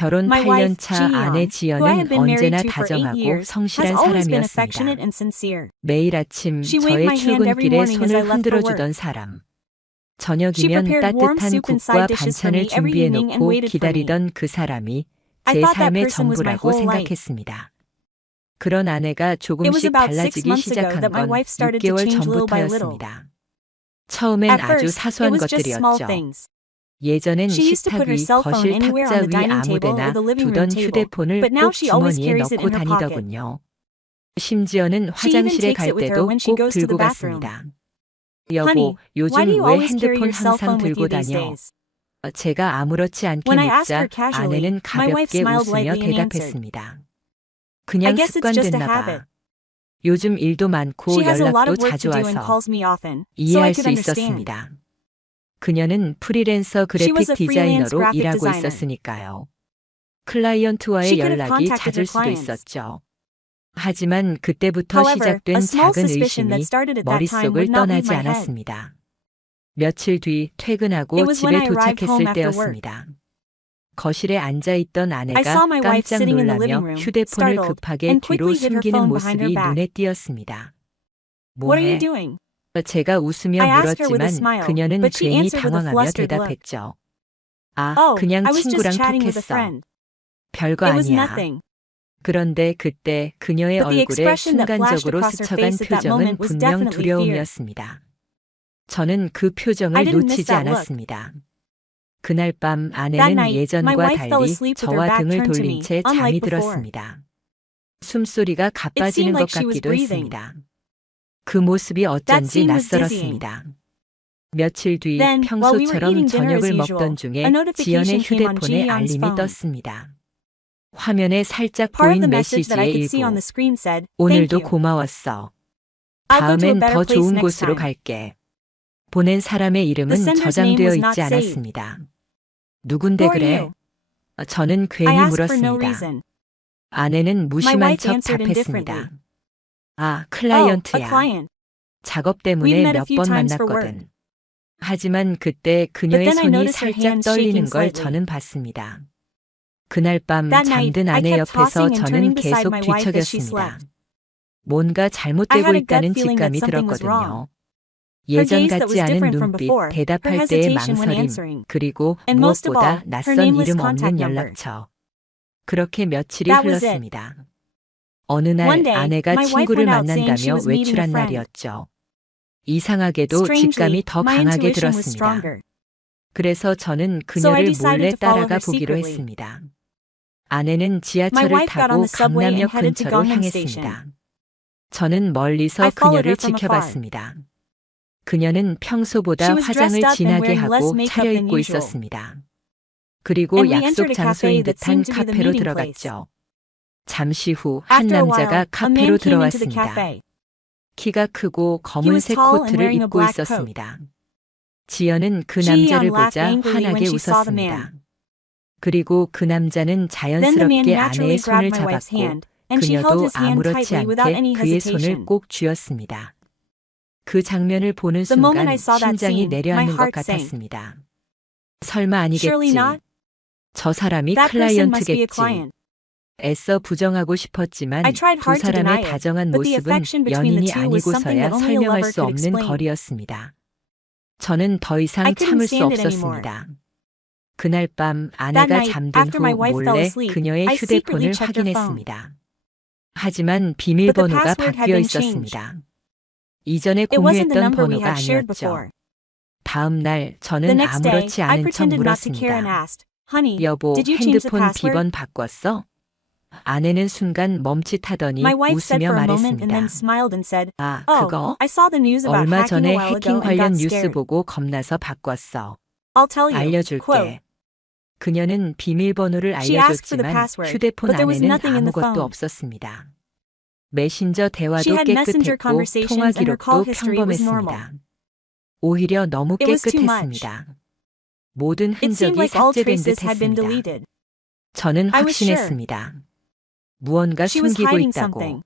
결혼 My 8년 wife, 차 Ji-yeon, 아내 who I have 지연은 been married 언제나 to for 8 다정하고 years, has 성실한 always been affectionate 사람이었습니다. and sincere. 매일 아침 She waved 저의 my hand every 출근길에 morning as I 손을 left for 흔들어 work. 주던 사람. She 저녁이면 prepared warm 따뜻한 soup and 국과 side dishes for 반찬을 me every 준비해 evening and 놓고 waited for me. 기다리던 그 사람이 I 제 thought that 삶의 person was my 전부라고 whole life. 생각했습니다. 그런 아내가 It was 조금씩 about 6 달라지기 months ago 시작한 that my 건 wife started to 6개월 change little by little. 전부터였습니다. 처음엔 At 아주 first, it 사소한 was just small 것들이었죠. things. 예전엔 She used to 식탁 put her 위, cell phone 거실 anywhere 탁자 on the 위 dining table or 아무데나 the living room 두던 table, 휴대폰을 but now 꼭 she always 주머니에 carries it 넣고 in her pocket. 다니더군요. 심지어는 She even 화장실에 takes 갈 it with her 때도 when she 꼭 goes to the 들고 bathroom. 갔습니다. Honey, 여보, why do 요즘 you 왜 always carry 핸드폰 your cell 항상 phone with 들고 you these 다녀? days? 제가 아무렇지 않게 When I asked her 묻자 casually, 아내는 my wife 가볍게 smiled 웃으며 lightly and answered, 대답했습니다. I 그냥 guess it's just a 습관됐나 habit. 봐. 요즘 일도 많고 She has a lot 연락도 of work 자주 to do and 와서 calls me often, so I 이해할 could 수 understand. 있었습니다. 그녀는 프리랜서 She was 그래픽 a freelance 디자이너로 graphic 일하고 designer. 있었으니까요. 클라이언트와의 She could have 연락이 contacted 잦을 her 수도 clients. 있었죠. 하지만 그때부터 However, 시작된 a small 작은 suspicion that 의심이 started at that time 머릿속을 would not leave 떠나지 my head. 않았습니다. 며칠 뒤 It 퇴근하고 was when 집에 I arrived home 도착했을 after work. 때였습니다. 거실에 앉아있던 I 아내가 saw my wife 깜짝 sitting in the living 놀라며 room, 휴대폰을 startled, 급하게 and 뒤로 quickly hid her 숨기는 phone behind her 모습이 back. 눈에 띄었습니다. What are you 뭐해? doing? 제가 웃으며 I asked her with a 물었지만 smile, 그녀는 but she 괜히 answered with a 당황하며 flustered look. 대답했죠. 아, Oh, 그냥 I was just 친구랑 chatting with a 톡했어. friend. 별거 It was 아니야. nothing. 그런데 그때 그녀의 But the 얼굴에 expression that flashed 순간적으로 across her 스쳐간 face at that 표정은 moment was 분명 definitely fear. 두려움이었습니다. 저는 그 I 표정을 didn't miss 놓치지 that look. 않았습니다. 그날 밤 That 아내는 night, my 예전과 wife fell 달리 asleep with her 저와 back 등을 turned to 돌린 me, 채 잠이 unlike before. 들었습니다. 숨소리가 It 가빠지는 seemed 것 like she was 같기도 breathing. 했습니다. 그 모습이 That 어쩐지 scene was dizzying. 낯설었습니다. 며칠 뒤 Then, while we were 평소처럼 eating dinner as 저녁을 usual, 먹던 a 중에 notification 지연의 came on 휴대폰에 Ji-yeon's 알림이 phone. 떴습니다. 화면에 살짝 Part of 보인 the message that I 메시지의 could see on 일부. the screen said, "Thank 오늘도 you. 고마웠어. I'll go to a 다음엔 better 더 place 좋은 next 곳으로 time." 갈게. 보낸 사람의 The 이름은 sender's name 저장되어 was not 있지 saved. 않았습니다. 누군데 Who are 그래? you? 저는 I 괜히 asked for no 물었습니다. reason. 아내는 My 무심한 wife 척 answered 답했습니다. indifferently. 아, Oh, a 클라이언트야. client. 작업 We've 때문에 met a 몇 few 번 times for work. 만났거든. 하지만 그때 그녀의 then I 손이 noticed her 살짝 hand shaking 떨리는 걸 slightly. 저는 봤습니다. 그날 밤 That night, 잠든 I 아내 kept 옆에서 tossing and turning 저는 beside 계속 my wife as she 뒤척였습니다. slept. 뭔가 I 잘못되고 had a gut 있다는 feeling that 직감이 something was wrong. 들었거든요. Her 예전 gaze that 같지 was 않은 different from 눈빛, before, her 대답할 때의 hesitation when 망설임, answering, 그리고 and most of 무엇보다 all, her 낯선 nameless 이름 contact 없는 number. 연락처. 그렇게 며칠이 That was it. 흘렀습니다. 어느 날 One day, 아내가 my wife 친구를 went out saying she 만난다며 was meeting a 외출한 friend. 날이었죠. 이상하게도 Strangely, 직감이 더 my 강하게 intuition was 들었습니다. stronger. 그래서 저는 So I 그녀를 decided 몰래 to follow 따라가 her 보기로 secretly. 했습니다. 아내는 My 지하철을 wife got on 타고 the subway and 강남역 headed to 근처로 Gangnam 향했습니다. Station. 저는 멀리서 I followed 그녀를 her from afar. 지켜봤습니다. 그녀는 평소보다 She was 화장을 dressed up and 진하게 wearing less 하고 makeup than 차려입고 usual. 있었습니다. 그리고 And we entered 약속 a cafe 장소인 that 듯한 seemed to be the 카페로 meeting place. 들어갔죠. 잠시 후 한 After a 남자가 while, a 카페로 man came into the 들어왔습니다. cafe. 키가 크고 He was 검은색 tall and 코트를 wearing a 입고 black coat. 있었습니다. 지연은 그 Ji-yeon 남자를 laughed 보자 angrily when 환하게 she saw the 웃었습니다. man. 그리고 그 남자는 Then the man 자연스럽게 naturally 아내의 손을 grabbed my wife's 잡았고 hand, and she held 그녀도 his hand 아무렇지 tightly without 않게 any 그의 손을 hesitation. 꼭 쥐었습니다. 그 장면을 보는 The moment 순간 I saw that 심장이 scene, my 내려앉는 것 heart sank. 같았습니다. 설마 Surely 아니겠지. not? 저 사람이 That person must be a 클라이언트겠지. client. 애써 부정하고 싶었지만 I tried 두 hard to deny 사람의 it, 다정한 but the 모습은 affection between the 연인이 two was something 아니고서야 that only a 설명할 lover 수 could 없는 explain. 거리였습니다. 저는 더 I 이상 couldn't 참을 수 stand it anymore. 없었습니다. 그날 밤 That 아내가 night, 잠든 after my 후 wife fell 몰래 asleep, 그녀의 I secretly 휴대폰을 checked her phone. 확인했습니다. 하지만 But the 비밀번호가 password had 바뀌어 been changed. 있었습니다. 이전에 It wasn't the 공유했던 number we 번호가 had shared 아니었죠. before. 다음 날 The 저는 next day, 아무렇지 I 않은 척 pretended not to care and 물었습니다. asked, "Honey, 여보, did you change the 핸드폰 password?" 비번 바꿨어? 아내는 순간 멈칫하더니 My wife said 웃으며 for a moment and then 말했습니다. smiled and said, 아, "Oh, 그거? I saw the news about 얼마 hacking a 전에 while 해킹 ago and 관련 got 뉴스 scared. 보고 겁나서 바꿨어. I'll tell you." 알려줄게. Quote. 그녀는 비밀번호를 She asked for the 알려줬지만 password, 휴대폰 but there was 안에는 nothing in the 아무것도 phone. 없었습니다. 메신저 She 대화도 had messenger 깨끗했고 conversations 통화 and her call 기록도 history was normal. 평범했습니다. 오히려 너무 It was too much. 깨끗했습니다. 모든 It seemed 흔적이 like all 삭제된 traces 듯 had been 했습니다. deleted. 저는 I was sure. 확신했습니다. 무언가 She was 숨기고 hiding 있다고. something.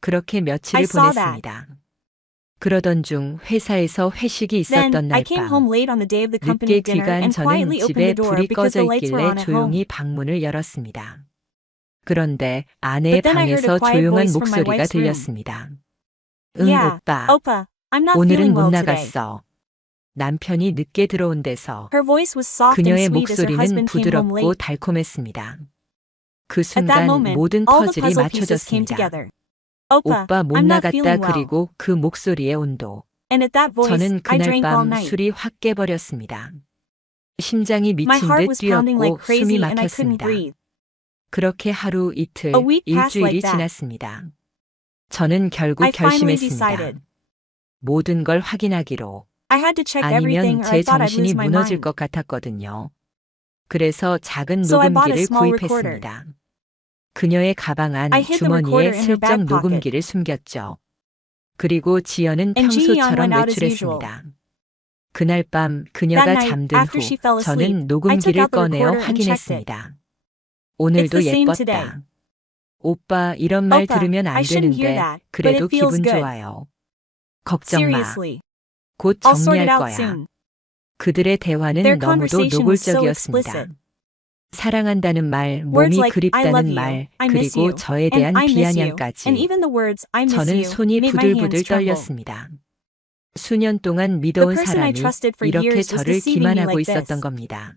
그렇게 I 며칠을 saw that. 보냈습니다. 그러던 중 회사에서 회식이 Then, 있었던 I 날 came 밤 home late on the day of the 늦게 company dinner 귀가한 and 저는 quietly opened 집에 the door 불이 because 꺼져 the lights were 있길래 on at home. 조용히 방문을 열었습니다. 그런데 아내의 But then I heard 방에서 a quiet 조용한 voice from my 목소리가 wife's room. 들렸습니다. 응, Yeah, 오빠. Oppa, I'm not 오늘은 feeling 못 well today. 나갔어. 남편이 늦게 들어온 데서 Her voice was soft and 그녀의 sweet as her 목소리는 husband came home 부드럽고 late. 달콤했습니다. 그 At that 순간 moment, 모든 all the 퍼즐이 puzzle pieces came 맞춰졌습니다. together. Oppa, 오빠 못 I'm not 나갔다 feeling well. 그리고 그 목소리의 온도. And at that voice, 저는 I 그날 drank all 밤 night. 술이 확 깨버렸습니다. 심장이 My 미친 heart 듯 was pounding like 뛰었고 숨이 crazy and I couldn't 막혔습니다. breathe. 그렇게 하루 이틀, A week passed 일주일이 like that. 지났습니다. 저는 결국 I finally 결심했습니다. decided. 모든 걸 확인하기로. I had to check everything 아니면 or I 제 thought I'd 정신이 lose my 무너질 mind. 것 같았거든요. 그래서 작은 So I bought a 녹음기를 small recorder. 구입했습니다. 그녀의 가방 안 I hid the 주머니에 recorder in her 슬쩍 back pocket. 녹음기를 숨겼죠. 그리고 지연은 And Ji-yeon 평소처럼 went out as usual. 외출했습니다. 그날 밤 그녀가 That night, 잠든 after 후 she fell asleep, 저는 I took 녹음기를 out the 꺼내어 recorder and checked it. 확인했습니다. 오늘도 It's the same today. 예뻤다. 오빠 이런 말 Oppa, 들으면 안 I shouldn't hear 되는데 that, but 그래도 it feels 기분 good. 좋아요. 걱정 마. Seriously. 곧 I'll sort 정리할 it out 거야. soon. 그들의 대화는 Their 너무도 conversation was so 노골적이었습니다. explicit. 사랑한다는 말, Words 몸이 like I love 그립다는 you, 말, I miss 그리고 you, 저에 and 대한 I miss you, 비아냥까지. and even the words I miss 저는 you 손이 made my hands 부들부들 tremble. 떨렸습니다. 수년 동안 The 믿어온 person I 사람이 trusted for 이렇게 years was 저를 deceiving me 기만하고 like 있었던 this. 겁니다.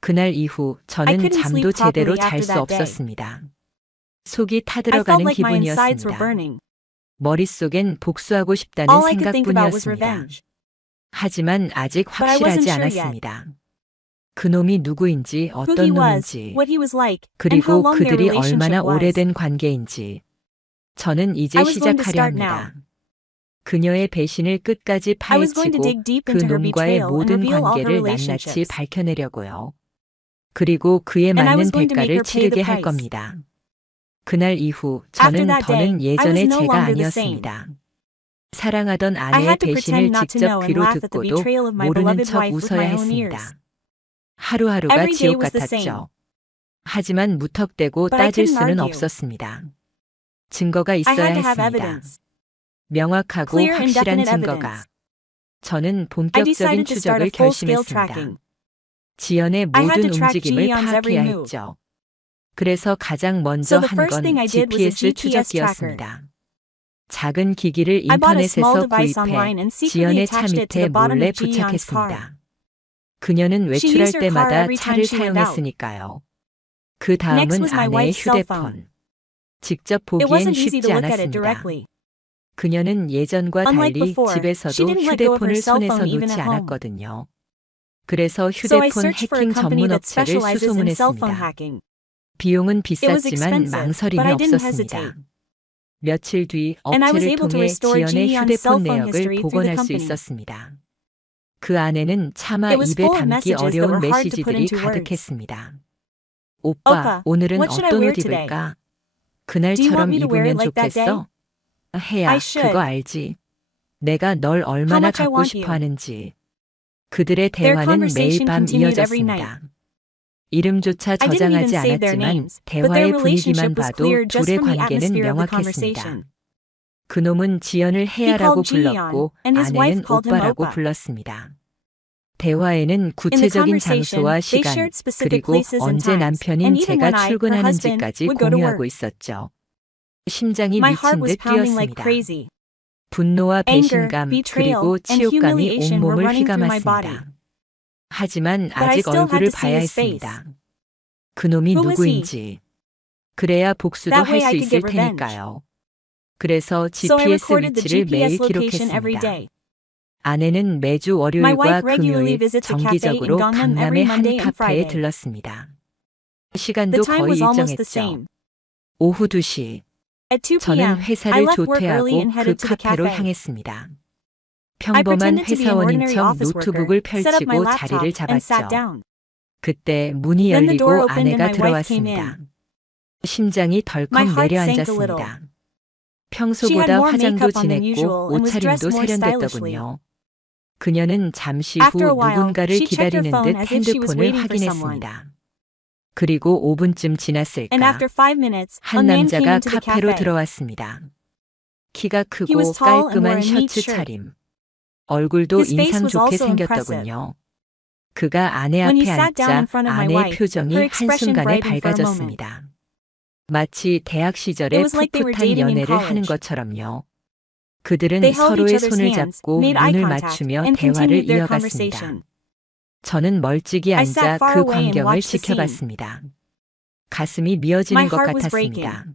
그날 이후 I 저는 couldn't 잠도 sleep 제대로 properly 잘 after 수 that day. 없었습니다. 속이 I felt 타들어가는 like my insides 기분이었습니다. were burning. 머릿속엔 복수하고 싶다는 All I could think about was 생각뿐이었습니다. revenge. 하지만 아직 But I wasn't 확실하지 sure yet. 않았습니다. 그놈이 누구인지 Who he 어떤 was, 놈인지 what he was like, and how 그리고 long their 그들이 relationship 얼마나 was. 오래된 관계인지 저는 이제 I was going to 시작하려 start 합니다. now. 그녀의 배신을 끝까지 I was going to 파헤치고 dig deep 그 into her 놈과의 betrayal and 모든 reveal all her 관계를 낱낱이 relationships. 밝혀내려고요. 그리고 그에 And I 맞는 was going to make 대가를 her pay the 치르게 할 price. 겁니다. 그날 이후 After 저는 that day, 더는 I was 예전의 no 제가 longer the same. 아니었습니다. 사랑하던 I 아내의 had to 배신을 pretend not to 직접 know and 귀로 laugh at the 듣고도 betrayal of my 모르는 beloved 척 wife with 웃어야 my own 했습니다. ears. 하루하루가 Every day 지옥 was the same. 같았죠. 하지만 무턱대고 But I 따질 couldn't 수는 argue. 없었습니다. 증거가 I 있어야 had to have 했습니다. evidence. 명확하고 Clear and 확실한 definite 증거가. evidence. 저는 I 본격적인 decided to start 추적을 a full-scale 결심했습니다. tracking. 지연의 I had 모든 to track 움직임을 Ji-yeon's every 파악해야 move. 했죠. 그래서 가장 먼저 So the 한 first 건 thing I did was a GPS GPS tracker. 추적기였습니다. 작은 기기를 I bought a small 인터넷에서 device 구입해 online and secretly 지연의 차 attached it to 밑에 the bottom 몰래 of Ji-yeon's car. 부착했습니다. 그녀는 She 외출할 used her car 때마다 every time 차를 she went out. 사용했으니까요. 그 Next 다음은 was my 아내의 wife's cell 휴대폰. phone. 직접 It 보기엔 wasn't easy 쉽지 to look at it 않았습니다. directly. 그녀는 예전과 Unlike 달리 before, 집에서도 she didn't let go of her 휴대폰을 cell 손에서 phone even 놓지 at home. 않았거든요. 그래서 So I 휴대폰 searched for a 해킹 company 전문 that 업체를 specializes in cell phone 수소문했습니다. hacking. 비용은 It was 비쌌지만 expensive, 망설임이 but I didn't 없었습니다. hesitate. 며칠 뒤 And I was 업체를 able to 통해 restore 지연의 Ji-yeon's cell 휴대폰 phone 내역을 history through the 복원할 수 company. 있었습니다. 그 안에는 차마 It was 입에 full of 담기 messages that 어려운 were hard to put 메시지들이 into words. 가득했습니다. Oppa, 오빠, 오늘은 what should I 어떤 wear 옷 today? 입을까? Do you want 그날처럼 me to wear it 입으면 like that day? 좋겠어? 혜야, I should. 그거 알지? 내가 널 How 얼마나 much I 갖고 want 싶어 you. 하는지. 그들의 Their 대화는 매일 conversation 밤 continued every 이어졌습니다. 이름조차 I didn't even 저장하지 save their 않았지만 names, but their 대화의 분위기만 relationship was 봐도 clear just 둘의 from the 관계는 atmosphere of the 명확했습니다. conversation. 그놈은 지연을 He 혜야라고 called Ji-yeon, 불렀고 and his wife 아내는 called him 오빠라고 Oppa. 불렀습니다. 대화에는 In the 구체적인 conversation, 장소와 they 시간, shared specific 그리고 places and 언제 times, 남편인 and even 제가 when I, her husband, 출근하는지까지 would go to 공유하고 work. 있었죠. 심장이 My heart 미친 was 듯 pounding like 뛰었습니다. crazy. 분노와 Anger, 배신감, betrayal, 그리고 and 치욕감이 humiliation were 온몸을 running through my body. 휘감았습니다. 하지만 But I 아직 still had 얼굴을 to see 봐야 his face. 했습니다. 그놈이 Who was he? 누구인지. 그래야 복수도 That 할 way I 수 could 있을 get revenge. 테니까요. 그래서 So I GPS recorded the 위치를 매일 GPS location every 기록했습니다. day. 아내는 매주 My 월요일과 wife regularly 금요일 visits a cafe in 정기적으로 Gangnam 강남의 every 한 Monday and 카페에 Friday. 들렀습니다. The 시간도 time 거의 was almost the 일정했죠. same. 오후 2시. At 2 저는 p.m., I 회사를 left work early 조퇴하고 and 그 headed to the 카페로 cafe. 향했습니다. I 평범한 pretended to be an ordinary 회사원인 척 office worker, 노트북을 set up my 펼치고 laptop, 자리를 and sat 잡았죠. down. 그때 문이 Then the door 열리고 opened and 아내가 my wife came 들어왔습니다. in. 심장이 My 덜컥 heart sank a little. 내려앉았습니다. She had 평소보다 more 화장도 makeup on than usual 진했고 and was dressed 옷차림도 more stylishly. 세련됐더군요. 그녀는 잠시 After 후 a while, 누군가를 she checked her 기다리는 phone 듯 as if she was 핸드폰을 waiting for someone. 확인했습니다. 그리고 5분쯤 And 지났을까 after 5 minutes, a 한 man came 남자가 into the 카페로 cafe. 들어왔습니다. 키가 He 크고 was tall and wore 깔끔한 a neat 셔츠 shirt. 차림. 얼굴도 His face 인상 was 좋게 also impressive. 생겼더군요. 그가 아내 When he 앞에 sat down in 앉자 front of my 아내의 wife, 표정이 her expression 한순간에 brightened for a moment. 밝아졌습니다. 마치 대학 It 시절에 was like they were 풋풋한 dating in 연애를 하는 college. 것처럼요. 그들은 They held each 서로의 other's 손을 hands, 잡고 made eye 눈을 contact, 맞추며 and 대화를 continued their 이어갔습니다. conversation. 저는 멀찍이 I 앉아 sat far 그 away and 광경을 watched the scene. 지켜봤습니다. 가슴이 미어지는 My 것 heart was 같았습니다.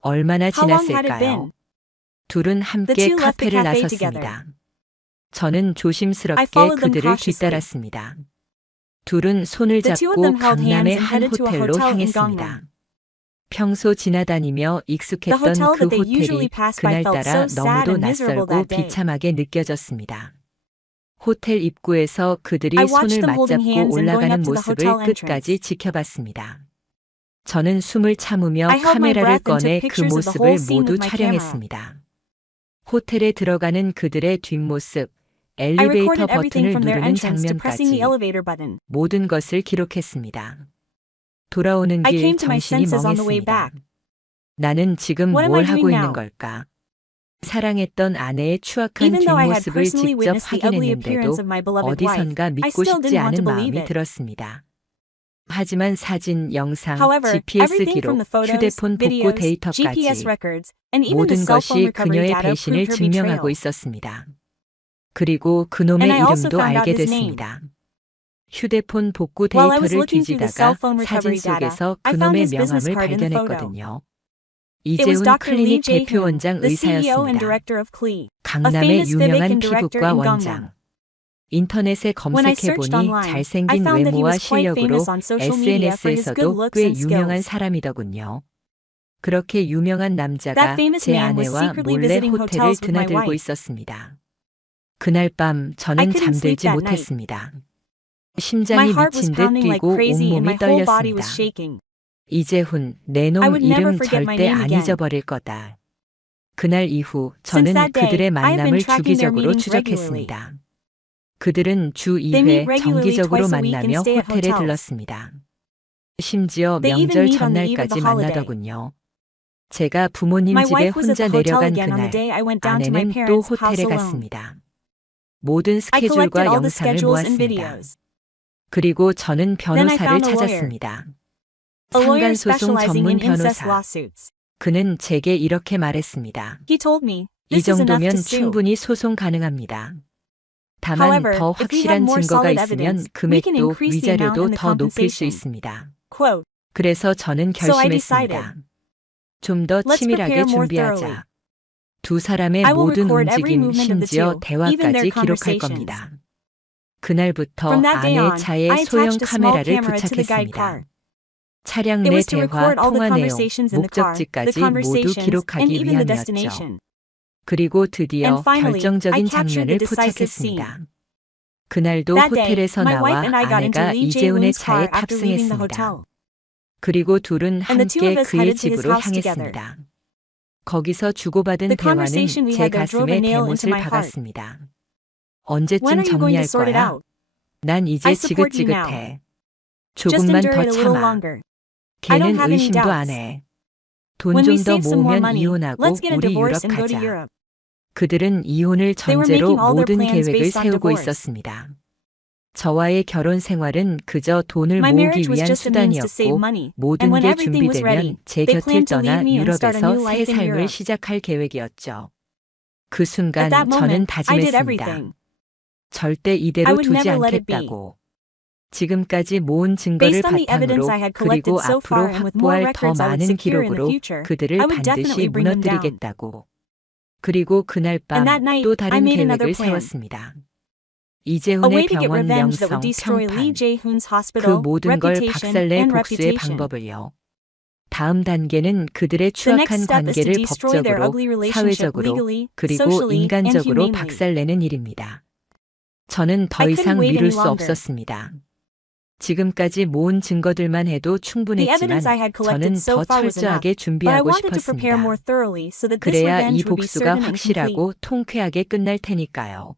얼마나 How long had it 지났을까요? been? 둘은 The 함께 two left the 카페를 cafe together. 나섰습니다. 저는 I 조심스럽게 followed them 그들을 cautiously. 뒤따랐습니다. 둘은 손을 The two of 잡고 them held hands 강남의 and 한 headed to a 호텔로 hotel in 향했습니다. Gangnam. 평소 지나다니며 The 익숙했던 hotel 그 that they usually 호텔이 pass by felt 그날따라 so sad 너무도 and miserable 낯설고 that day. 비참하게 느껴졌습니다. 호텔 입구에서 그들이 I watched 손을 them holding 맞잡고 hands and going 올라가는 up to the 모습을 hotel 끝까지 entrance. 지켜봤습니다. 저는 숨을 참으며 I held my 카메라를 breath and 꺼내 took 그 pictures of the 모습을 whole scene 모두 with my camera. 촬영했습니다. 호텔에 들어가는 그들의 뒷모습, I 엘리베이터 recorded everything 버튼을 from their 누르는 entrance to pressing the 장면까지 elevator button. 모든 것을 기록했습니다. 돌아오는 I 길 came to my 정신이 senses on the way 멍했습니다. back. 나는 지금 What am 뭘 I 하고 doing 있는 now? 걸까? 사랑했던 아내의 추악한 Even though I had 뒷모습을 personally 직접 witnessed the ugly 확인했는데도 appearance of my beloved wife, 어디선가 I 믿고 still 싶지 didn't want to 않은 believe 마음이 it. 들었습니다. 하지만 사진, 영상, However, GPS everything from 기록, the photos, 휴대폰 복구 videos, 데이터까지 GPS records, and even the 모든 cell phone 것이 recovery 그녀의 data 배신을 proved her 증명하고 betrayal. 있었습니다. 그리고 그놈의 And I also 이름도 found out 알게 his name. 됐습니다. 휴대폰 복구 While I was 데이터를 looking through the cell 뒤지다가 phone 사진 recovery data, 속에서 I found 그놈의 his business 명함을 card in the photo. 발견했거든요. It was 이재훈 Dr. Lee 클리닉 Jae-hoon, 대표원장 the CEO and 의사였습니다. director of Klee, a 강남의 famous Vivek 유명한 and director 피부과 in 원장. Gangnam. 인터넷에 When I searched 검색해보니 online, I 잘생긴 found that he 외모와 was quite 실력으로 famous on social media for his good SNS에서도 looks 꽤 and 유명한 skills. 사람이더군요. 그렇게 유명한 남자가 That famous 제 man was 아내와 secretly 몰래 visiting 호텔을 hotels with my 드나들고 wife. 있었습니다. 그날 밤 I 저는 couldn't sleep 잠들지 that night. 못했습니다. My 심장이 heart was 미친 듯 pounding like 뛰고 crazy and my 온몸이 whole body 떨렸습니다. was shaking. 이재훈, 내 I 놈 would never 이름 forget my 절대 name 안 again. 잊어버릴 거다. 그날 이후 Since 저는 that day, 그들의 I have been 만남을 tracking their 주기적으로 meetings regularly. 추적했습니다. 그들은 주 They meet 2회 regularly 정기적으로 twice a week and 만나며 stay at 호텔에 hotels. 들렀습니다. 심지어 They even 명절 meet on the eve of 전날까지 the holiday. 만나더군요. 제가 부모님 My 집에 wife was at 혼자 the hotel 내려간 again on the 그날 day I went down to my 아내는 또 parents' house 호텔에 alone. 갔습니다. 모든 I collected 스케줄과 all the 영상을 schedules and 모았습니다. videos. 그리고 저는 Then I 변호사를 found a lawyer. 찾았습니다. A lawyer 상간소송 specializing 전문 in incest 변호사. lawsuits. 그는 제게 이렇게 말했습니다. He told me, 이 this is enough 정도면 to sue. 충분히 소송 가능합니다. 다만 However, 더 if we have 확실한 more 증거가 solid 있으면 evidence, we can 금액도 increase the amount 위자료도 and the 더 높일 수 compensation. 있습니다. Quote, 그래서 저는 So I 결심했습니다. 좀 더 Let's 치밀하게 prepare more 준비하자. thoroughly. 두 사람의 I will 모든 record every 움직임, movement of the 심지어 two, even 대화까지 their 기록할 conversations. 겁니다. 그날부터 From that day 아내의 on, 차에 I 소형 attached a small 카메라를 camera to the guide 부착했습니다. car. 차량 It 내 was to 대화, record all the 통화 내용, conversations in the car, the 목적지까지 모두 conversations, and 기록하기 even the 위함이었죠. destination. 그리고 드디어 And finally, I 결정적인 captured 장면을 the decisive scene. 포착했습니다. 그날도 That day, 호텔에서 my 나와 wife and I got into 아내가 Lee 이재훈의 Jae-hoon's 차에 car after leaving the 탑승했습니다. hotel. 그리고 둘은 And the two 함께 of us 그의 headed to his 집으로 house together. 향했습니다. 거기서 주고받은 The 대화는 conversation we 제 had there drove a 가슴에 nail into 대못을 my heart. 박았습니다. When 언제쯤 are you going to 정리할 sort it 거야? out? 난 이제 I support you now. 지긋지긋해. Just 조금만 endure 더 it a little 참아. longer. I don't 걔는 have any 의심도 doubts. 안 해. 돈 When we 좀 더 save some more 모으면 money, 이혼하고 let's get a 우리 유럽 divorce and go to 가자. Europe. 그들은 이혼을 They were 전제로 making all their 모든 plans 계획을 based on 세우고 divorce. 있었습니다. 저와의 결혼 생활은 그저 돈을 My 모으기 marriage was 위한 just a means to save 수단이었고 money, and 모든 when 게 everything was ready, 준비되면 제 they 곁을 planned to 떠나 leave me and start a 유럽에서 new 새 life in 삶을 Europe. 시작할 계획이었죠. 그 순간 At that 저는 moment, I did 다짐했습니다. everything. 절대 I 이대로 would 두지 never let it be. 않겠다고. 지금까지 모은 증거를 Based on the evidence 바탕으로 I had collected 그리고 so 앞으로 far and with more 확보할 더 records I would 많은 secure in the 기록으로 future, 그들을 I would definitely 반드시 bring them down. 무너뜨리겠다고. 그리고 그날 밤 And that night, 또 I 다른 made another 계획을 plan. 세웠습니다. A 이재훈의 way to get 병원 revenge that 명성, would destroy Lee 평판, Jae-hoon's 그 hospital, 모든 걸 reputation, 박살내 and 복수의 reputation. 방법을요. 다음 단계는 그들의 The next 추악한 step is to 관계를 destroy their 법적으로, ugly relationship 사회적으로, legally, 그리고 socially, and 인간적으로 humanely. 박살내는 일입니다. 저는 더 I 이상 couldn't wait 미룰 any 수 longer. 없었습니다. 지금까지 모은 증거들만 해도 The 충분했지만 evidence I had 저는 collected so 더 far was enough, 철저하게 but I 준비하고 wanted to prepare more 싶었습니다. thoroughly so that this 그래야 이 revenge would be 복수가 certain and complete. 확실하고 통쾌하게 끝날 테니까요.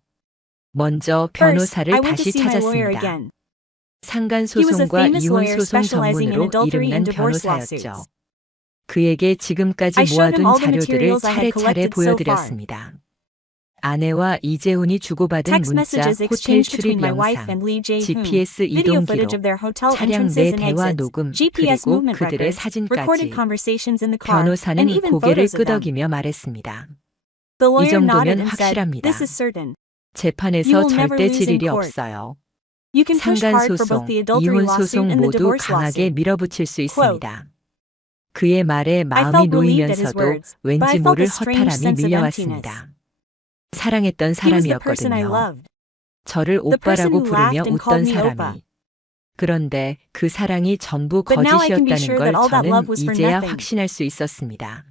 먼저 First, 변호사를 I went to 다시 see my lawyer 찾았습니다. again. He was a 상간소송과 famous lawyer 이혼소송 specializing in 전문으로 adultery 이름난 and divorce 변호사였죠. lawsuits. 그에게 지금까지 I showed him 모아둔 all the 자료들을 materials I had 차례차례 collected so far. 보여드렸습니다. 아내와 이재훈이 주고받은 Text 문자, messages 호텔 exchanged 출입 between my wife 영상, and Lee Jae-hoon, GPS video 이동 footage 기록, of their hotel 차량 entrances 내 and 대화 exits, 녹음, GPS 그리고 movement 그들의 records, recorded 사진까지. conversations in the car, and 변호사는 even 고개를 photos of them. 끄덕이며 말했습니다. The 이 lawyer nodded 정도면 and said, 확실합니다. "This is certain. You 재판에서 will never 절대 lose 질 in 일이 court. 없어요. You can push hard for both 상간소송, the adultery 이혼 lawsuit 소송 and the 모두 divorce 강하게 lawsuit." 밀어붙일 수 Quote, 있습니다. 그의 말에 I 마음이 felt relieved at his 놓이면서도 words, but 왠지 I felt 모를 a strange 허탈함이 sense of 밀려왔습니다. emptiness. 사랑했던 He was the person I 사람이었거든요. loved. 저를 The person 오빠라고 who 부르며 laughed and 웃던 called me 사람이. Oppa. 그런데 그 사랑이 전부 But now I can be 거짓이었다는 sure 걸 that all that 저는 love was for 이제야 nothing. 확신할 수 있었습니다.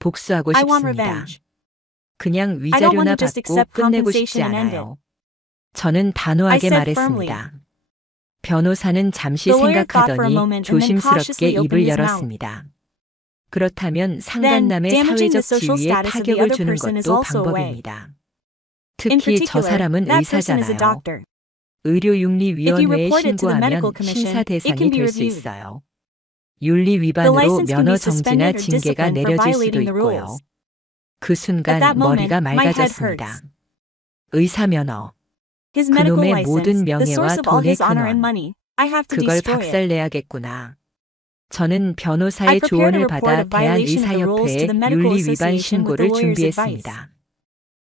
복수하고 I want 싶습니다. revenge. 그냥 I don't want 위자료나 to just 받고 accept 끝내고 compensation 싶지 and end it. 않아요. 저는 단호하게 I said firmly. 말했습니다. 변호사는 잠시 The lawyer thought for a 생각하더니 moment and then 조심스럽게 cautiously opened 입을 his mouth. 열었습니다. 그렇다면 Then, 상간남의 damaging the 사회적 social 지위에 status of the 타격을 other 주는 person is 것도 also a way. 방법입니다. In 특히 저 particular, 사람은 that person is a 의사잖아요. doctor. If you 의료윤리위원회에 report it to the medical 신고하면 commission, 심사 it 대상이 can be 될 수 reviewed. 있어요. 윤리 The 위반으로 license can 면허 be 정지나 suspended or 징계가 disciplined for 내려질 수도 violating the 있고요. rules. 그 At 순간 that moment, 머리가 my head 맑아졌습니다. hurts. 의사 면허, His medical 그놈의 license, 모든 the source 명예와 of all 돈의 his honor and 근원, money, I have to 그걸 destroy it. 박살내야겠구나. 저는 I 변호사의 prepared a 조언을 report 받아 of violation of the rules to 대한의사협회에 the medical 윤리 위반 association with the 신고를 lawyer's advice. 준비했습니다.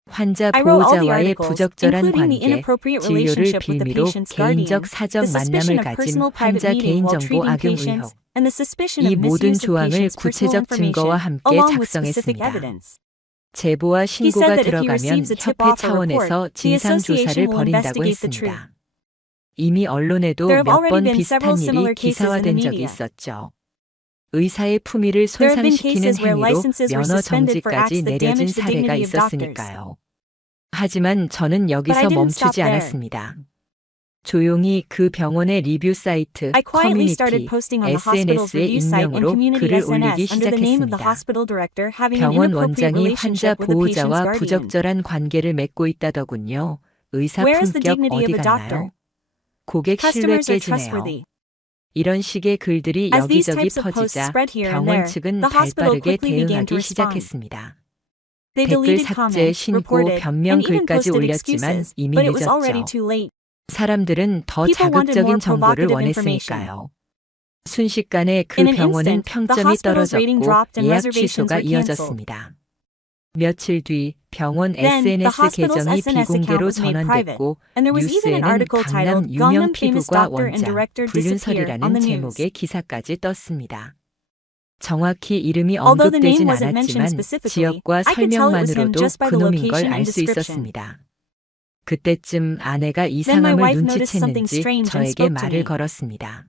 환자 I wrote all the 보호자와의 articles, 부적절한 including the 관계, inappropriate 진료를 relationship with the 빌미로 patient's guardian, 개인적 사적 the suspicion 만남을 of 가진 personal private 환자 meeting while 개인정보 treating 악용 patients, 의혹. and the suspicion 이 of 모든 misuse of 조항을 patients' personal 구체적 증거와 information, 함께 along with specific 작성했습니다. evidence. 제보와 He 신고가 said that if he 들어가면 receives a 협회 tip-off or report, 차원에서 the 진상조사를 association will 벌인다고 investigate the truth. 했습니다. 이미 언론에도 There have 몇 already 번 been several 비슷한 일이 similar cases in the 기사화된 적이 media. 있었죠. 의사의 품위를 There have been 손상시키는 cases where 행위로 licenses were 면허 suspended for acts 정지까지 that 내려진 damaged the 사례가 dignity of doctors. 있었으니까요. 하지만 저는 But I 여기서 didn't stop 멈추지 there. 않았습니다. 조용히 그 병원의 리뷰 사이트, I quietly started 커뮤니티, posting on the hospital's SNS의 review site and 익명으로 community 글을 올리기 SNS under the name of the 시작했습니다. hospital director having an 병원 inappropriate 원장이 환자 relationship with the patient's 보호자와 guardian. 부적절한 관계를 맺고 있다더군요. 의사 Where is the 품격 dignity 어디 of a doctor? 갔나요? 고객 신뢰 Customers are 깨지네요. trustworthy. 이런 식의 글들이 As these 여기저기 types of posts 퍼지자 spread here and 병원 there, 측은 the hospital 발빠르게 quickly began to 대응하기 respond. 시작했습니다. They 댓글 deleted 삭제, comments, 신고, reported, 변명 and even 글까지 posted 올렸지만 excuses, 이미 but it was already 늦었죠. too late. 사람들은 더 People wanted more 자극적인 정보를 provocative information. 원했으니까요. 순식간에 그 In an 병원은 instant, the 평점이 hospital's rating 떨어졌고 dropped and 예약 reservations 취소가 were canceled. 이어졌습니다. 며칠 뒤 병원 Then, the SNS hospital's 계정이 SNS account 비공개로 was made private, 전환됐고 and there was even an 뉴스에는 article 강남 titled 유명 Gangnam famous 피부과 doctor and 원장 director disappear on 불륜설이라는 the news. 제목의 기사까지 떴습니다. 정확히 이름이 Although the name 언급되진 wasn't mentioned 않았지만 specifically, 지역과 I could tell it was him 설명만으로도 just by the 그놈인 걸 location 알 and 수 description. 있었습니다. 그때쯤 아내가 Then my 이상함을 wife noticed something 눈치챘는지 strange and 저에게 spoke to 말을 me. 걸었습니다.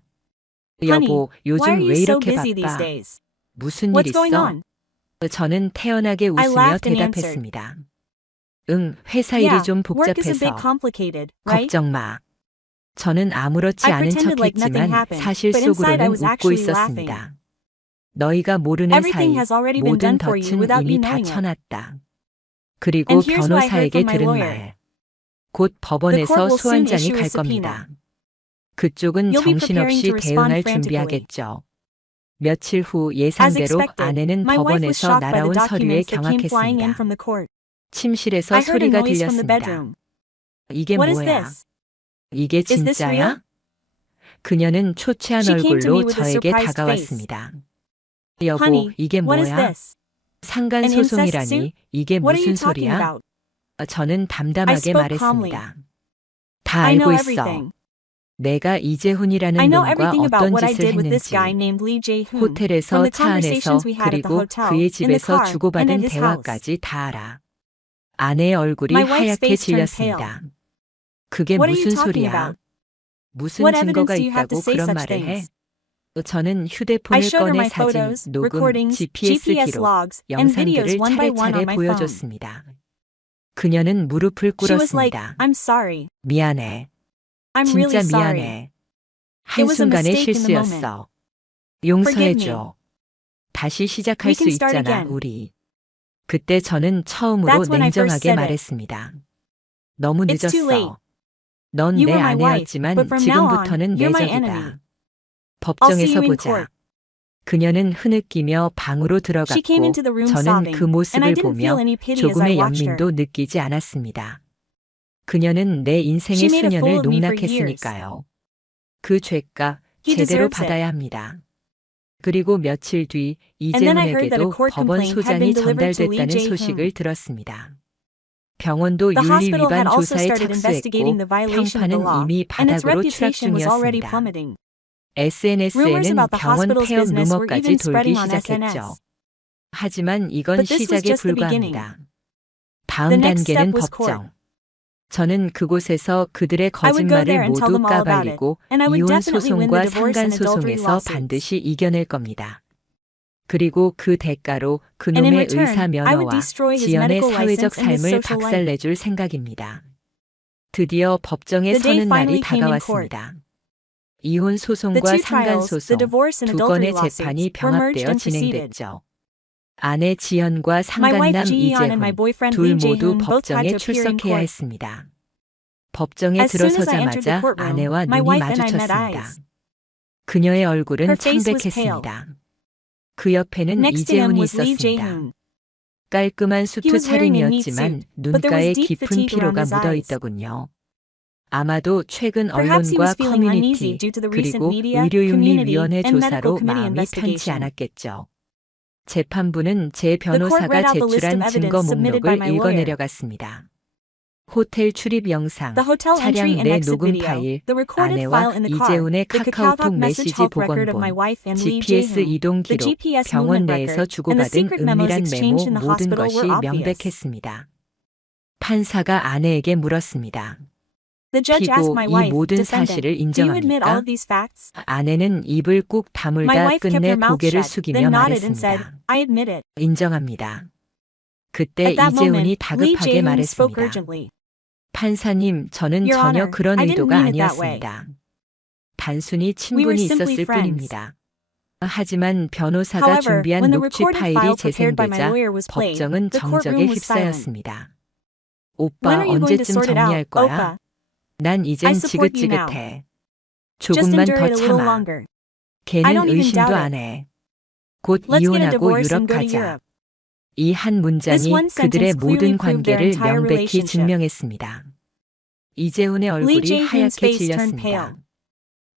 Honey, 여보, why are 요즘 you 왜 so 이렇게 busy these 바빠? days? 무슨 일 What's going 있어? on? 저는 태연하게 I 웃으며 laughed and answered. 대답했습니다. 응, 회사 Yeah, 일이 좀 work is a bit 복잡해서. complicated, right? 걱정 마. 저는 아무렇지 I 않은 pretended like nothing 척했지만 happened, 사실 but inside I 속으로는 was 웃고 actually laughing. 있었습니다. 너희가 모르는 Everything 사이 has already been done 모든 for you 덫은 without you 이미 다 knowing it. 쳐놨다. 그리고 And here's what I heard 변호사에게 from my 들은 lawyer. 말. 곧 The court 법원에서 will soon 소환장이 issue a 갈 subpoena. 겁니다. 그쪽은 You'll be preparing 정신없이 to respond 대응할 frantically. 준비하겠죠. 며칠 후 As 예상대로 expected, 아내는 my wife was 법원에서 shocked by the 날아온 서류에 documents that came flying in 경악했습니다. from the court. 침실에서 I heard a 소리가 noise from the 들렸습니다. bedroom. 이게 What is 뭐야? this? 이게 Is this real? 진짜야? 그녀는 초췌한 She came to me 얼굴로 with a 저에게 surprised 다가왔습니다. 여보, Honey, 이게 what is 뭐야? this? 상간 An incest 소송이라니 suit? 이게 What are you 무슨 talking 소리야? about? 저는 I 담담하게 spoke calmly. 말했습니다. 다 I know 알고 있어. everything. 내가 이재훈이라는 I know 놈과 everything about 어떤 what I 짓을 did with this 했는지 guy named Lee Jae-hoon. 호텔에서 From the 차 안에서 conversations we had at the 그리고 hotel, 그의 in the 집에서 car, and at 주고받은 his house. 대화까지 다 알아. 아내의 얼굴이 My wife's 하얗게 face turned 질렸습니다. 그게 What are you 무슨 talking 소리야? about? 무슨 What 증거가 evidence do you have to 있다고 say 그런 such 말을 해? things? 저는 I 휴대폰을 showed her 꺼내 my 사진, photos, 녹음, recordings, GPS GPS 기록, logs, and videos 영상들을 one by one 차례차례 on my phone. 보여줬습니다. 그녀는 무릎을 She was like, 꿇었습니다. I'm sorry. 미안해. I'm 진짜 really sorry. 미안해. It was a 한순간의 mistake in the moment. 실수였어. Forgive me. 용서해줘. 다시 시작할 We 수 can start 있잖아, again. 우리. 그때 저는 처음으로 That's when I first 냉정하게 said it. 말했습니다. 너무 It's too late. 늦었어. 넌 You 내 were my wife, 아내였지만 but from now on, 지금부터는 내 you're my 적이다. enemy. I'll see 법정에서 you in 보자. court. 그녀는 흐느끼며 방으로 She came 들어갔고 into the room 저는 sobbing, 그 and I 모습을 didn't feel 보며 any pity as I 조금의 watched her. 연민도 느끼지 않았습니다. 그녀는 내 인생의 She made a fool 수년을 of me for years. 농락했으니까요. 그 죄값 He 제대로 deserves it. 받아야 합니다. 그리고 며칠 뒤 And then I heard that a 이재훈에게도 court 법원 complaint had 소장이 been delivered to Lee 전달됐다는 Jae-hoon. 소식을 들었습니다. 병원도 The 윤리 hospital 위반 had also 조사에 started investigating 착수했고 the violation of the 평판은 law, 이미 and its 바닥으로 추락 reputation was already 중이었습니다. plummeting. Rumors SNS에는 about the 병원 hospital's 폐업 business were 루머까지 even 돌기 spreading on 시작했죠. SNS. 하지만 이건 But this was 시작에 just the beginning. 불과합니다. The 다음 next 단계는 step was court. 법정. 저는 그곳에서 그들의 I would go there 거짓말을 and tell 모두 them all about it, 까발리고 and I would 이혼 definitely win the 소송과 divorce 상간 and adultery 소송에서 lawsuits. 반드시 이겨낼 겁니다. 그리고 그 대가로 And in 그놈의 return, 의사 I would 면허와 destroy his 지연의 medical 사회적 license and his 삶을 social life. 박살내줄 생각입니다. 드디어 법정에 The day 서는 날이 finally came in court. 다가왔습니다. 이혼 The 소송과 two 상간 trials, 소송 the divorce and 두 adultery 건의 재판이 lawsuits, were merged 병합되어 and proceeded. 진행됐죠. 아내 지연과 My wife 상간남 Ji-yeon and my 이재훈 boyfriend 둘 Lee 모두 Jae-hoon both had 법정에 to appear in 출석해야 court. 했습니다. 법정에 As soon as I entered the 들어서자마자 courtroom, 아내와 my 눈이 wife and I met 마주쳤습니다. eyes. 그녀의 얼굴은 Her face was pale. 창백했습니다. 그 옆에는 Next to him 이재훈이 was Lee 있었습니다. Jae-hoon. 깔끔한 He 수트 was wearing a neat 차림이었지만 suit, but there was 눈가에 deep 깊은 fatigue around 피로가 his 묻어 eyes. 있더군요. 아마도 최근 Perhaps he 언론과 was feeling uneasy 커뮤니티 due to the recent 그리고 media, community, 의료윤리위원회 and medical 조사로 committee 마음이 편치 investigation. 않았겠죠. 재판부는 제 The court 변호사가 read out the list of 제출한 증거 evidence submitted by 목록을 my lawyer. 읽어내려갔습니다. 호텔 출입 영상, The hotel entry 차량 and 내 exit 녹음 video, 파일, the recorded file 아내와 in the car, 이재훈의 the 카카오톡 KakaoTalk message 메시지 health record of my 복원본, wife and Lee GPS Jae-hoon, 이동 the 기록, GPS 병원 movement 내에서 record, and the 주고받은 secret memos 은밀한 exchanged in 메모 the 모든 hospital 것이 were obvious. 명백했습니다. 판사가 아내에게 물었습니다. The judge asked 피고 my 이 모든 모든 defendant, 사실을 do you admit all 인정합니까? of these facts? 아내는 입을 꾹 My 다물다 wife kept 끝내 her mouth 고개를 shut, 숙이며 then nodded and said, 말했습니다. I admit it. 인정합니다. 그때 At that 이재훈이 moment, Lee 다급하게 Jae-hoon spoke 말했습니다. urgently. 판사님, 저는 Your 전혀 Honor, 그런 I didn't 의도가 mean it that way. 아니었습니다. 단순히 We were 친분이 simply 있었을 friends. 뿐입니다. 하지만 변호사가 However, 준비한 when the 녹취 recorded 파일이 file prepared by my 재생되자 lawyer was played, 법정은 the 정적에 courtroom was silent. 휩싸였습니다. When 오빠 are you going to 언제쯤 sort it 정리할 out, 거야? Oppa? 난 I 이젠 support you now. 지긋지긋해. Just 조금만 endure 더 it a little 참아. longer. I 걔는 don't even 의심도 doubt 안 it. 해. 곧 Let's get a 이혼하고 divorce 유럽 and go to 가자. Europe. 이 한 문장이 This one 그들의 sentence clearly 모든 proved their 관계를 entire 명백히 relationship. 증명했습니다. 이재훈의 Lee 얼굴이 Jae-hoon's 하얗게 face turned pale. 질렸습니다.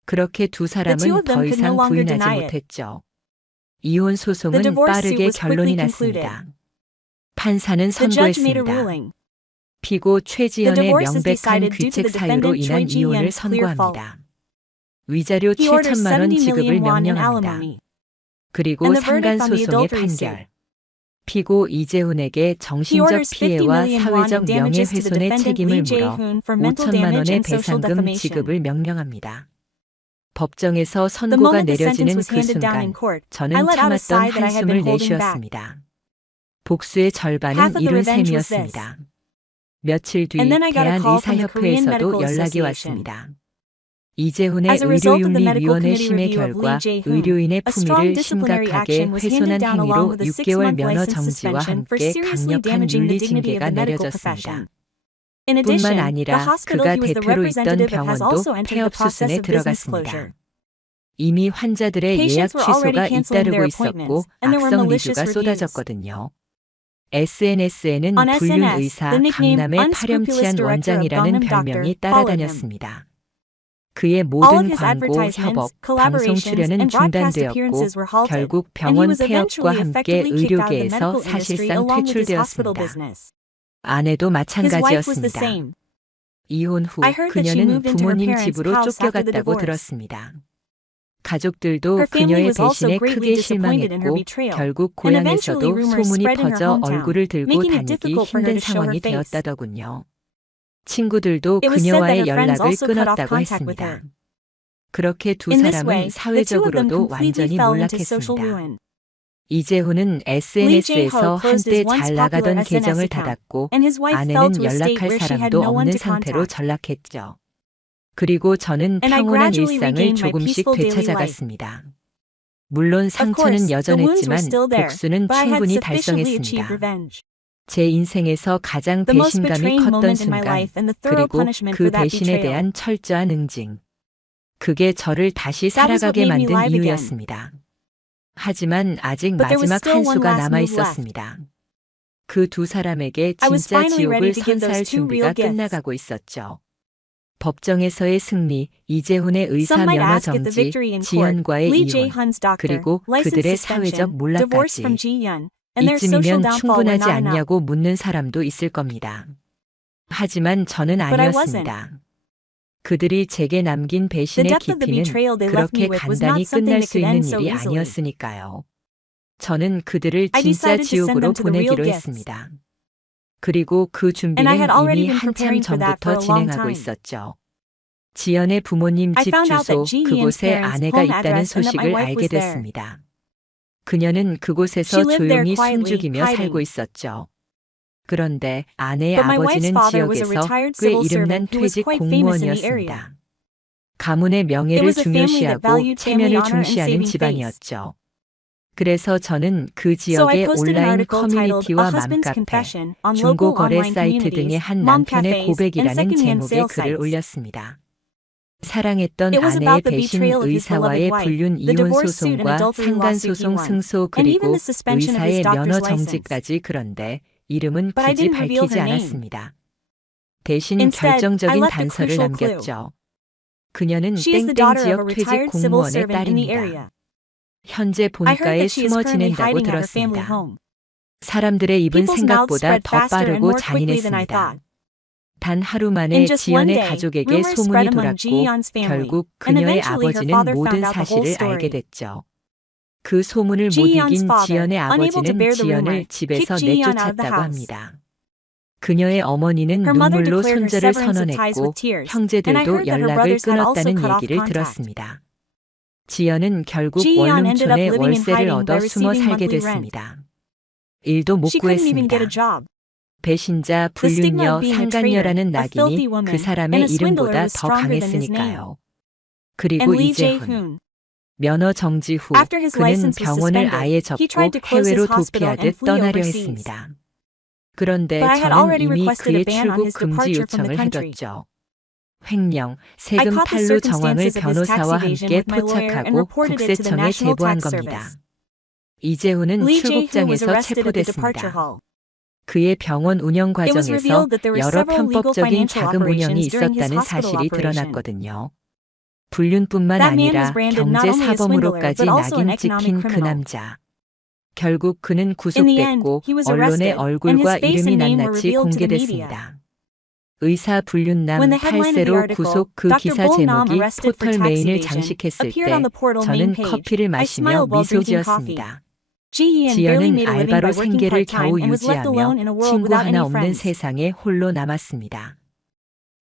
그렇게 두 The two 사람은 of them 더 could no 이상 longer 부인하지 deny it. 못했죠. 이혼 The 소송은 divorce suit 빠르게 was 결론이 quickly concluded. 났습니다. 판사는 The judge made a 선고했습니다. ruling. 피고 The 최지연의 divorce is 명백한 decided due to 귀책 the 사유로 defendant 인한 Choi 이혼을 Ji-yeon's clear fault. 선고합니다. 위자료 He orders 7천만 원 70 지급을 million won in 명령합니다. alimony. 그리고 And the verdict 상간 on the 소송의 adultery suit. 판결. 피고 이재훈에게 He 정신적 orders 50 피해와 million won 사회적 in damages to the 명예훼손의 defendant 책임을 Lee 물어 Jae-hoon for mental 5천만 damage 원의 and social 배상금 defamation. 지급을 명령합니다. 법정에서 The 선고가 moment the sentence 내려지는 was 그 handed down in 순간 court, I 저는 let out a 참았던 sigh that I had 한숨을 been holding back. 내쉬었습니다. 복수의 절반은 Half of the 이룬 revenge was this. 셈이었습니다. 며칠 뒤 And then I got a call from the Korean 대한의사협회에서도 Medical 연락이 Association. 왔습니다. 이재훈의 As a result of the medical 의료윤리위원회 committee 심의 review of 결과 Lee Jae-hoon, 의료인의 a strong 품위를 disciplinary 심각하게 action was handed 훼손한 down along 행위로 with a 6개월 6-month 면허 license 정지와 suspension for 함께 seriously 강력한 damaging the 윤리 dignity of 징계가 the medical 내려졌습니다. profession. In 뿐만 addition, the 아니라 hospital 그가 he was the 대표로 있던 representative of has 병원도 also entered the 폐업 process 수순에 of business 들어갔습니다. closure. 이미 환자들의 예약 Patients were already 취소가 canceling 잇따르고 their 있었고 appointments, and there were 악성 malicious 리뷰가 reviews. 쏟아졌거든요. SNS에는 On 불륜 SNS, 의사 the nickname 강남의 unscrupulous 파렴치한 director of 원장이라는 Gangnam 별명이 Doctor followed him. 따라다녔습니다. 그의 All of 모든 his 광고, advertisements, 협업, 방송 collaborations, 출연은 and broadcast 중단되었고 appearances were halted, 결국 and he 병원 was 폐업과 eventually 함께 effectively kicked out of the 의료계에서 medical industry 사실상 along with his hospital 퇴출되었습니다. business. 아내도 His wife was the 마찬가지였습니다. same. 이혼 후 I heard that she 그녀는 moved into her 부모님 parents' 집으로 house after the 쫓겨갔다고 divorce. 들었습니다. 가족들도 Her family 그녀의 was also 배신에 greatly 크게 disappointed in her 실망했고 betrayal, 결국 and eventually 고향에서도 rumors 소문이 spread in her 퍼져 hometown, 얼굴을 들고 making it 다니기 difficult for her 힘든 to show her 상황이 face. 되었다더군요. 친구들도 It was said that 그녀와의 her friends 연락을 also cut off 끊었다고 contact with 했습니다. her. 그렇게 두 In this way, 사람은 the two of them 사회적으로도 completely 완전히 fell into social 몰락했습니다. ruin. 이재훈은 Lee SNS에서 Jae-ho closed 한때 his once 잘 popular 나가던 SNS 계정을 account, 닫았고 and his wife fell 아내는 to a state 연락할 where she had 사람도 no one 없는 to 상태로 contact. 전락했죠. 그리고 저는 And I 평온한 gradually 일상을 regained my 조금씩 peaceful daily life. 되찾아갔습니다. 물론 Of course, 상처는 the wounds were 여전했지만 still there, 복수는 but I had 충분히 sufficiently achieved 달성했습니다. revenge. 제 인생에서 가장 The most 배신감이 betraying 컸던 moment in my 순간, life and the thorough 그리고 punishment 그 for that 배신에 betrayal. 대한 철저한 응징. 그게 저를 다시 That was what 살아가게 made me 만든 live again. 이유였습니다. 하지만 아직 But there was 마지막 still 한 one 수가 last 남아 move left. 있었습니다. 그 두 사람에게 I was 진짜 finally ready 지옥을 to give 선사할 those two 준비가 real gifts. 끝나가고 있었죠. 법정에서의 승리, 이재훈의 의사 Some might 면허 ask if the 정지, victory in court, 지현과의 Lee 이혼, Jae-hun's doctor, 그리고 license 그들의 suspension, 사회적 divorce from 몰락까지 Ji-yeon, and their social 이쯤이면 downfall were 충분하지 not enough. 않냐고 묻는 사람도 있을 겁니다. 하지만 저는 But I 아니었습니다. 그들이 제게 남긴 The 배신의 depth of the 깊이는 betrayal they left me 그렇게 with was 간단히 not something 끝날 that 수 could 있는 end so 일이 easily. 아니었으니까요. 저는 그들을 I 진짜 decided to send 지옥으로 them to the real 보내기로 gifts. 했습니다. 그리고 그 And I 준비는 had already 이미 been 한참 preparing for that for 전부터 a long 진행하고 time. 있었죠. 지연의 부모님 I 집 found out 주소, that Ji-yeon's 그곳에 parents' 아내가 home 있다는 address and that my 소식을 wife 알게 was there. 됐습니다. 그녀는 She 그곳에서 lived there 조용히 quietly, 숨죽이며 살고 hiding. 있었죠. 그런데 아내의 But my wife's 아버지는 father was a 지역에서 retired 꽤 civil 이름난 servant who was 퇴직 quite famous in the area. 공무원이었습니다. 가문의 It 명예를 was a family that 중요시하고 valued family 체면을 honor and 중시하는 saving face. 집안이었죠. 그래서 저는 그 So I 지역의 posted an 온라인 article titled A 커뮤니티와 Husband's 맘카페, Confession on 중고 local 거래 online 사이트 등의 communities, 한 mom 남편의 cafes, and 고백이라는 secondhand 제목의 sale 글을 sites. 올렸습니다. 사랑했던 It was 아내의 about the 배신, betrayal of his beloved 의사와의 wife, 불륜 the 이혼 divorce suit and 소송과 adultery 상간 lawsuit he 소송 won, 승소 and even 그리고 the suspension of his 의사의 면허 doctor's license. 정지까지. 그런데 이름은 But I 굳이 didn't reveal 밝히지 her name. 않았습니다. 대신 Instead, I 결정적인 left a 단서를 crucial clue. 남겼죠. 그녀는 She is the 땡땡 daughter of a 지역 퇴직 retired civil 공무원의 servant in the 딸입니다. area. 현재 I heard 본가에 that she is 숨어 currently 지낸다고 hiding at her family 들었습니다. home. 사람들의 입은 People's mouths 생각보다 spread 더 faster and 빠르고 more quickly than I 잔인했습니다. thought. 단 하루 만에 In just one 지연의 day, 가족에게 rumors 소문이 spread among 돌았고 Ji-yeon's family, 결국 and 그녀의 eventually her 아버지는 father 모든 found out the whole 사실을 알게 story. 됐죠. 그 소문을 못 Ji-yeon's 이긴 father, 지연의 unable to 아버지는 bear the rumor, 지연을 집에서 kicked Ji-yeon out of the 내쫓았다고 house. 합니다. 그녀의 어머니는 Her mother 눈물로 declared her 손절을 severance of ties 선언했고 with tears, and I 형제들도 heard that her 연락을 brothers had also 끊었다는 cut off 얘기를 contact. 들었습니다. 지연은 결국 Ji-yeon ended up 원룸촌에 living in 월세를 hiding 얻어 by 숨어 receiving 살게 monthly rent. 됐습니다. 일도 못 She couldn't even 구했습니다. get a job. 배신자, The stigma 불륜녀, of being a traitor, 상간녀라는 a filthy 낙인이 woman, 그 and 사람의 a swindler 이름보다 was 더 stronger than his name. 강했으니까요. 그리고 And Lee 이재훈, Jae-hoon. 면허 정지 후 After his 그는 license was 병원을 suspended, 아예 접고 he tried to close his 해외로 hospital 도피하듯 and flee 떠나려 overseas. 했습니다. 그런데 But I had 저는 already 이미 requested a 그의 ban on 출국 his 금지 departure from the 요청을 country. 해뒀죠. 횡령, I 세금 caught the 탈루 정황을 circumstances of his tax 변호사와 evasion 함께 with my lawyer and 포착하고 reported it to the 국세청에 National 제보한 Tax 겁니다. Service. 이재훈은 Lee Jae-hoon was 출국장에서 arrested at the departure 체포됐습니다. hall. 그의 병원 운영 It was 과정에서 revealed that there were 여러 several legal 편법적인 financial 자금 운영이 operations during his 있었다는 hospital 사실이 operation. 드러났거든요. 불륜뿐만 That man 아니라 was branded not only a swindler 경제사범으로까지 but also an 낙인 economic 찍힌 그 criminal. 남자. 결국 그는 In the end, 구속됐고 he was 언론의 arrested, and his 얼굴과 face 이름이 and name were 낱낱이 revealed to the media. 공개됐습니다. 의사 불륜남 When the headline of the 8세로 article, 구속 그 Dr. 기사 Bull Nam 제목이 arrested for 포털 tax 메인을 evasion, 장식했을 appeared on 때 the portal main 저는 page. 커피를 I 마시며 smiled while 미소 drinking coffee. 지었습니다. Ji-yeon barely 지연은 made a living 알바로 by working 생계를 part-time 겨우 and was left alone 유지하며 in a world 친구 without 하나 any 없는 friends. 세상에 홀로 남았습니다. Now,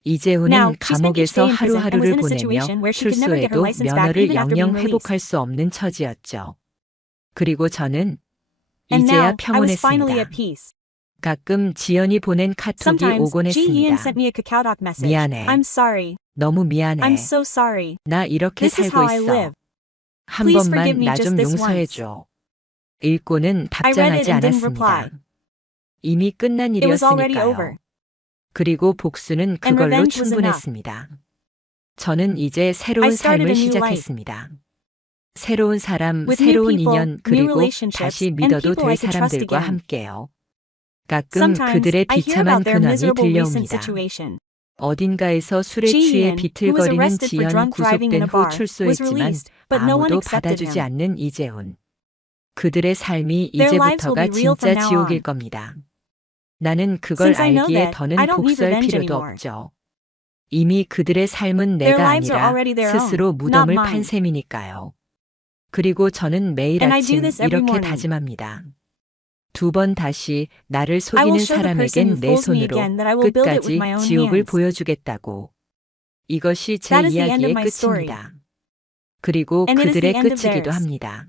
이재훈은 she spent each day 감옥에서 in prison and was 하루하루를 in a 보내며 situation where she could never get her 출소해도 license back 면허를 even after being 영영 released. 회복할 수 없는 처지였죠. 그리고 저는 And 이제야 now, I was finally at 평온했습니다. peace. 가끔 지연이 보낸 카톡이 Sometimes, 오곤 Ji-yeon 했습니다. sent me a KakaoTalk message. 미안해. I'm sorry. 너무 미안해. I'm so sorry. 나 이렇게 This is 살고 how I 있어. live. 한 Please forgive 번만 me 나 just 좀 this 용서해줘. 읽고는 I read it 답장하지 and didn't reply. 않았습니다. 이미 끝난 It was already 일이었으니까요. over. 그리고 복수는 And 그걸로 revenge was enough. 충분했습니다. 저는 이제 I 새로운 started 삶을 a new life. 시작했습니다. 새로운 사람, With new 새로운 people, 인연, new 그리고 relationships, 다시 and 믿어도 people I 될 could trust 사람들과 again. 함께요. 가끔 Sometimes, 그들의 I hear 비참한 about their 근황이 miserable recent 들려옵니다. situation. 어딘가에서 술에 취해 Ji-yeon, who was 비틀거리는 arrested for 지연 drunk driving in 구속된 a 후 bar, was 출소했지만 released, but no one 아무도 accepted 받아주지 him. 않는 이재훈. 그들의 삶이 Their lives will 이제부터가 be real from 진짜 now 지옥일 on. 겁니다. 나는 그걸 Since I know 알기에 that, 더는 I don't need 복수할 revenge 필요도 anymore. 없죠. 이미 그들의 삶은 Their 내가 lives are 아니라 already their own, 스스로 not 무덤을 mine. 판 셈이니까요. 그리고 저는 매일 And I do 아침 this every 이렇게 morning. 다짐합니다. 두 번 다시 나를 I will 속이는 show the person who 사람에겐 내 fools me 손으로 again that I will build it with 끝까지 my own 지옥을 hands. 보여주겠다고. 이것이 제 That is the end of 이야기의 my story. 끝입니다. 그리고 And it is the 그들의 end of 끝이기도 theirs. 합니다.